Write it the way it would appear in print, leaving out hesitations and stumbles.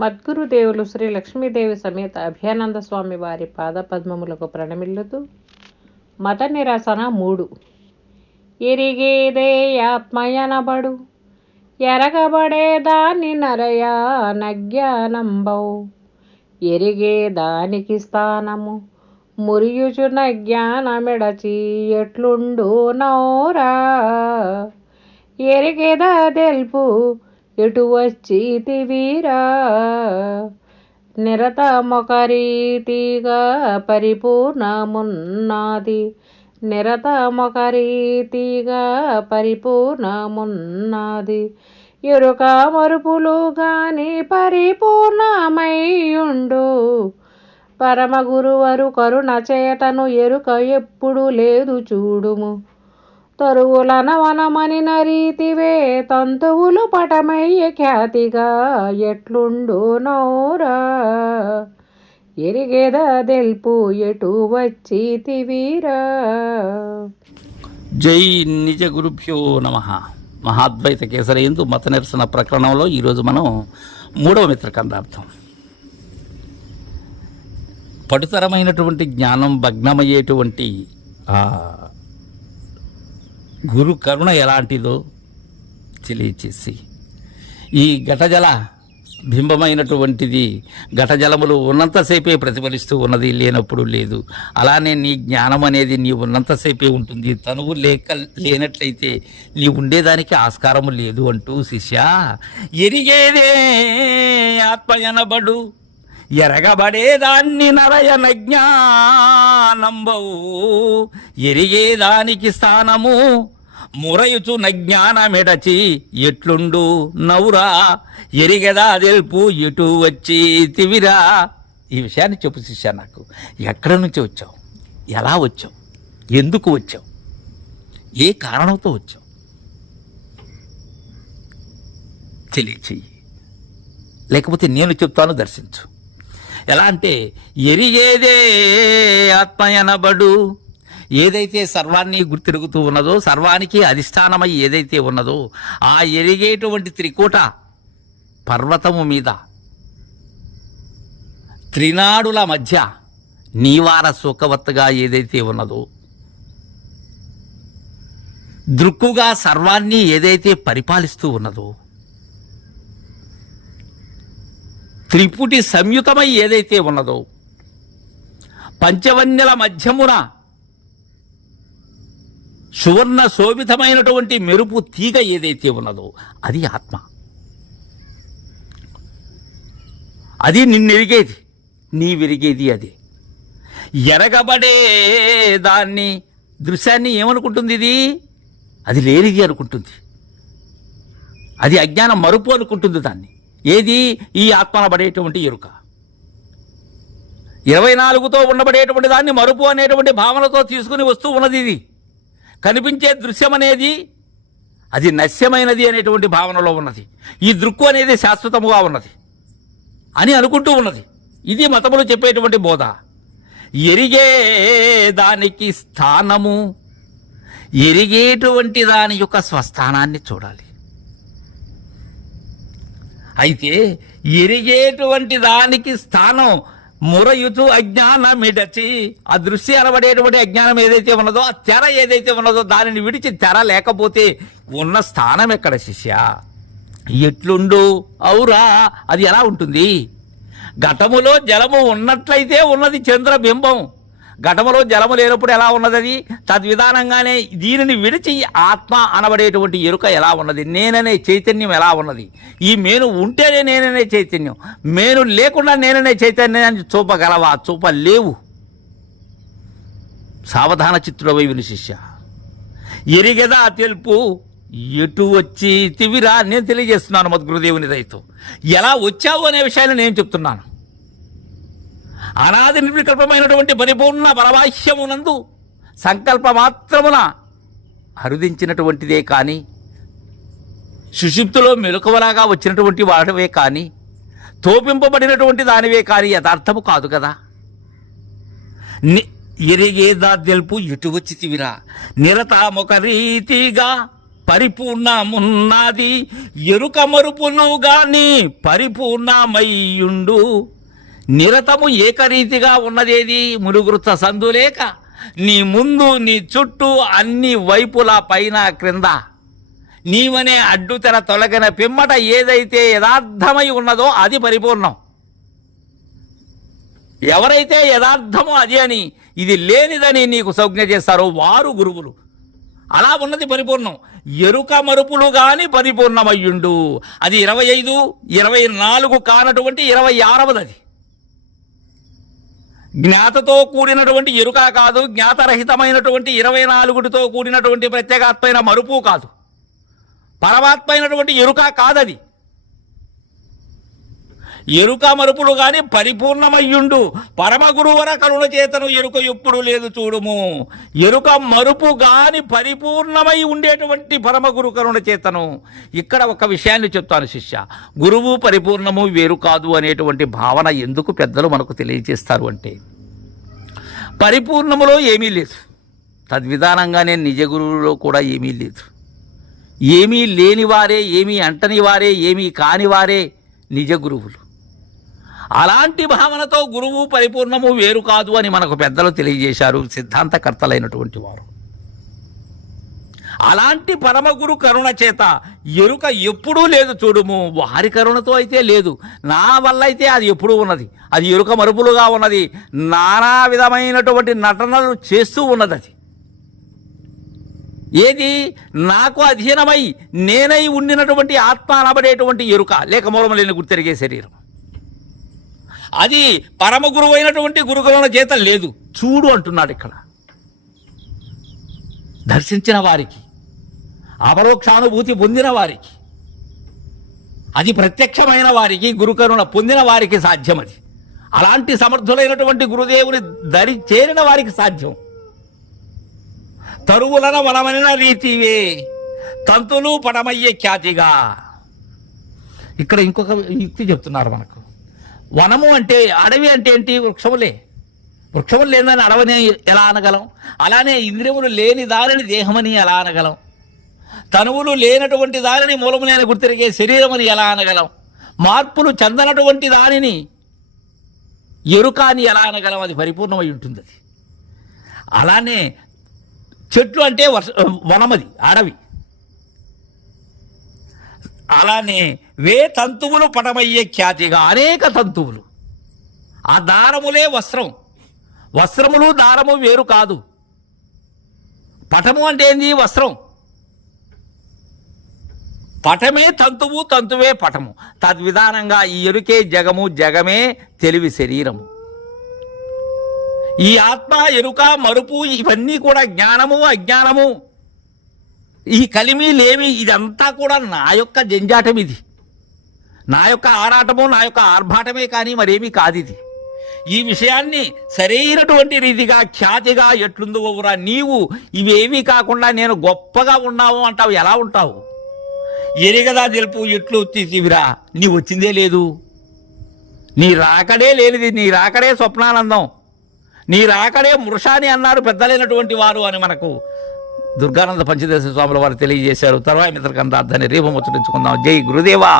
మద్గురుదేవులు శ్రీ లక్ష్మీదేవి సమేత అభయానంద స్వామి వారి పాదపద్మములకు ప్రణమిల్లుతూ మత నిరసన 3. ఎరిగేదే ఆత్మయనబడు ఎరగబడే దాన్ని నరయా నజ్ఞానంబౌ ఎరిగే దానికి స్థానము మురియుచున జ్ఞానమెడచి ఎట్లుండు నౌరా ఎరిగేదా తెలుపు ఎటు వచ్చితివీరా నిరతమొకరీతిగా పరిపూర్ణమున్నది నిరతమొకరీతిగా పరిపూర్ణమున్నది ఎరుక మరుపులు గాని పరిపూర్ణమయ్యుండు పరమ గురువరు కరుణ చేతను ఎరుక ఎప్పుడు లేదు చూడుము తరువులన వనమని నరీతివే తంతువులు పటమయ్య ఖ్యాతిగా ఎట్లుండు నౌరా ఎరిగేద దెల్పు ఎటు వచ్చితివీరా. జై నిజ గురుభ్యో నమః. మహాద్వైత కేసరయందు మత నిరసన ప్రకరణంలో ఈరోజు మనం 3వ మిత్రకందార్థం. పడుతరమైనటువంటి జ్ఞానం భగ్నమయ్యేటువంటి గురు కరుణ ఎలాంటిదో తెలియచేసి ఈ ఘటజల బింబమైనటువంటిది ఘటజలములు ఉన్నంతసేపే ప్రతిఫలిస్తూ ఉన్నది, లేనప్పుడు లేదు. అలానే నీ జ్ఞానం అనేది నీ ఉన్నంతసేపే ఉంటుంది. తనువు లేనట్లయితే నీ ఉండేదానికి ఆస్కారము లేదు అంటూ శిష్య ఎరిగేదే ఆత్మయనబడు ఎరగబడేదాన్ని నరయన జ్ఞానంబవు ఎరిగేదానికి స్థానము మురయుచు నజ్ఞానమెడచి ఎట్లుండు నౌరా ఎరిగదా తెలుపు ఎటు వచ్చి తివిరా. ఈ విషయాన్ని చెప్పు శిష్య, నాకు ఎక్కడి నుంచి వచ్చావు, ఎలా వచ్చావు, ఎందుకు వచ్చావు, ఏ కారణంతో వచ్చావు తెలియచేయి, లేకపోతే నేను చెప్తాను దర్శించు. ఎలా అంటే ఎరిగేదే ఆత్మయనబడు, ఏదైతే సర్వాన్ని గుర్తిరుగుతూ ఉన్నదో, సర్వానికి అధిష్టానమై ఏదైతే ఉన్నదో ఆ ఎరిగేటువంటి త్రికూట పర్వతము మీద త్రినాడుల మధ్య నీవార సుఖవత్తుగా ఏదైతే ఉన్నదో, దృక్కుగా సర్వాన్ని ఏదైతే పరిపాలిస్తూ ఉన్నదో, త్రిపుటి సంయుతమై ఏదైతే ఉన్నదో, పంచవన్యల మధ్యమున సువర్ణ శోభితమైనటువంటి మెరుపు తీగ ఏదైతే ఉన్నదో అది ఆత్మ. అది నిన్నెరిగేది, నీవెరిగేది అదే. ఎరగబడే దాన్ని దృశ్యాన్ని ఏమనుకుంటుంది, ఇది అది లేనిది అనుకుంటుంది, అది అజ్ఞానం మరుపు అనుకుంటుంది దాన్ని. ఏది ఈ ఆత్మనబడేటువంటి ఎరుక 24తో ఉండబడేటువంటి దాన్ని మరుపు అనేటువంటి భావనతో తీసుకుని వస్తూ ఉన్నది. ఇది కనిపించే దృశ్యం అనేది అది నశ్యమైనది అనేటువంటి భావనలో ఉన్నది. ఈ దృక్కు అనేది శాశ్వతముగా ఉన్నది అని అనుకుంటూ ఉన్నది. ఇది మతములు చెప్పేటువంటి బోధ. ఎరిగే దానికి స్థానము, ఎరిగేటువంటి దాని యొక్క స్వస్థానాన్ని చూడాలి. అయితే ఎరిగేటువంటి దానికి స్థానం మురయుచు అజ్ఞానమిడచి, ఆ దృశ్యం అనబడేటువంటి అజ్ఞానం ఏదైతే ఉన్నదో, ఆ తెర ఏదైతే ఉన్నదో దానిని విడిచి తెర లేకపోతే ఉన్న స్థానం ఎక్కడ శిష్య? ఎట్లుండు ఔరా, అది ఎలా ఉంటుంది? ఘటములో జలము ఉన్నట్లయితే ఉన్నది చంద్రబింబం. ఘటములో జలము లేనప్పుడు ఎలా ఉన్నది? అది తద్విధానంగానే దీనిని విడిచి ఆత్మ అనబడేటువంటి ఎరుక ఎలా ఉన్నది? నేననే చైతన్యం ఎలా ఉన్నది? ఈ మేను ఉంటేనే నేననే చైతన్యం, మేను లేకుండా నేననే చైతన్యాన్ని చూపగలవా? చూపలేవు. సావధాన చిత్తుడవై విను శిష్య. ఎరిగదా తెలుపు ఎటు వచ్చి తివిరా. నేను తెలియజేస్తున్నాను మద్గురుదేవుని దయతో. ఎలా వచ్చావు అనే విషయాన్ని నేను చెప్తున్నాను. అనాది నిర్వికల్పమైనటువంటి పరిపూర్ణ పరవాహ్యమునందు సంకల్ప మాత్రమున హృదించినటువంటిదే కానీ, సుషుప్తిలో మెలకువలాగా వచ్చినటువంటి వాడవే కానీ, తోపింపబడినటువంటి దానివే కానీ యథార్థము కాదు కదా. ఎరిగేదా తెలుపు ఎటు వచ్చి తివిరా. నిరతామొక రీతిగా పరిపూర్ణమున్నది ఎరుక మరుపులు గాని పరిపూర్ణమయ్యుండు. నిరతము ఏకరీతిగా ఉన్నదేది ములుగురుత సందులేక నీ ముందు నీ చుట్టూ అన్ని వైపుల పైన క్రింద నీవనే అడ్డుతెర తొలగిన పిమ్మట ఏదైతే యథార్థమై ఉన్నదో అది పరిపూర్ణం. ఎవరైతే యథార్థమో అది అని ఇది లేనిదని నీకు సంజ్ఞ చేస్తారో వారు గురువులు. అలా ఉన్నది పరిపూర్ణం. ఎరుక మరుపులు గాని పరిపూర్ణమయ్యుండు. అది 25, 24 కానటువంటి 26వది. అది జ్ఞాతతో కూడినటువంటి ఎరుక కాదు, జ్ఞాతరహితమైనటువంటి 24తో కూడినటువంటి ప్రత్యేగాత్మైన మరుపు కాదు, పరమాత్మ అయినటువంటి ఎరుక కాదది. ఎరుక మరుపులు గాని పరిపూర్ణమయ్యుండు. పరమ గురువర కరుణ చేతను ఎరుక ఎప్పుడు లేదు చూడుము. ఎరుక మరుపు గాని పరిపూర్ణమై ఉండేటువంటి పరమ గురు కరుణ చేతను. ఇక్కడ ఒక విషయాన్ని చెప్తాను శిష్య, గురువు పరిపూర్ణము వేరు కాదు అనేటువంటి భావన ఎందుకు పెద్దలు మనకు తెలియజేస్తారు అంటే, పరిపూర్ణములో ఏమీ లేదు, తద్విధానంగానే నిజ గురువులో కూడా ఏమీ లేదు. ఏమీ లేనివారే, ఏమీ అంటని వారే, ఏమీ కానివారే నిజ గురువులు. అలాంటి భావనతో గురువు పరిపూర్ణము వేరు కాదు అని మనకు పెద్దలు తెలియజేశారు, సిద్ధాంతకర్తలైనటువంటి వారు. అలాంటి పరమగురు కరుణ చేత ఎరుక ఎప్పుడూ లేదు చూడుము. వారి కరుణతో అయితే లేదు, నా వల్ల అయితే అది ఎప్పుడూ ఉన్నది. అది ఎరుక మరుపులుగా ఉన్నది, నానా విధమైనటువంటి నటనలు చేస్తూ ఉన్నది. అది ఏది? నాకు అధీనమై నేనై ఉండినటువంటి ఆత్మ అనబడేటువంటి ఎరుక, లేక మూలము లేని గుర్తెరిగే శరీరం. అది పరమ గురువు అయినటువంటి గురుకరుణ చేత లేదు చూడు అంటున్నాడు ఇక్కడ. దర్శించిన వారికి, అపరోక్షానుభూతి పొందిన వారికి, అది ప్రత్యక్షమైన వారికి, గురుకరుణ పొందిన వారికి సాధ్యం. అది అలాంటి సమర్థులైనటువంటి గురుదేవుని దరి చేరిన వారికి సాధ్యం. తరువులన వనమనిన రీతివే తంతులు పడమయ్యే ఖ్యాతిగా. ఇక్కడ ఇంకొక యుక్తి చెప్తున్నారు మనకు. వనము అంటే, అడవి అంటే ఏంటి? వృక్షములే. వృక్షములు లేదని అడవని ఎలా అనగలం? అలానే ఇంద్రియములు లేని దానిని దేహమని ఎలా అనగలం? తనువులు లేనటువంటి దానిని మూలము లేని గుర్తిరిగే శరీరం అని ఎలా అనగలం? మార్పులు చెందనటువంటి దానిని ఎరుక అని ఎలా అనగలం? అది పరిపూర్ణమై ఉంటుంది. అది అలానే చెట్లు అంటే వనమది, అడవి. అలానే వే తంతువులు పటమయ్యే ఖ్యాతిగా, అనేక తంతువులు. ఆ దారములే వస్త్రం. వస్త్రములు దారము వేరు కాదు. పటము అంటే ఏంది? వస్త్రం. పటమే తంతువు, తంతువే పటము. తద్విధానంగా ఈ ఎరుకే జగము, జగమే తెలివి శరీరము. ఈ ఆత్మ, ఎరుక, మరుపు ఇవన్నీ కూడా జ్ఞానము, అజ్ఞానము, ఈ కలిమి లేమి, ఇదంతా కూడా నా యొక్క జంజాటం. ఇది నా యొక్క ఆరాటము, నా యొక్క ఆర్భాటమే, కానీ మరేమీ కాదు ఇది. ఈ విషయాన్ని సరైనటువంటి రీతిగా ఖ్యాతిగా ఎట్లుందువురా నీవు, ఇవేమీ కాకుండా నేను గొప్పగా ఉన్నావు అంటావు. ఎలా ఉంటావు? ఎరిగదా తెలుపు ఎట్లు తీసివిరా, నీ వచ్చిందే లేదు, నీ రాకడే లేనిది, నీ రాకడే స్వప్నానందం, నీ రాకడే మృషాని అన్నారు పెద్దలైనటువంటి వారు అని మనకు దుర్గానంద పంచదేశ స్వాముల వారు తెలియజేశారు. తర్వాత మిత్రకందార్థాన్ని రేపు ముచ్చటించుకుందాం. జై గురుదేవా.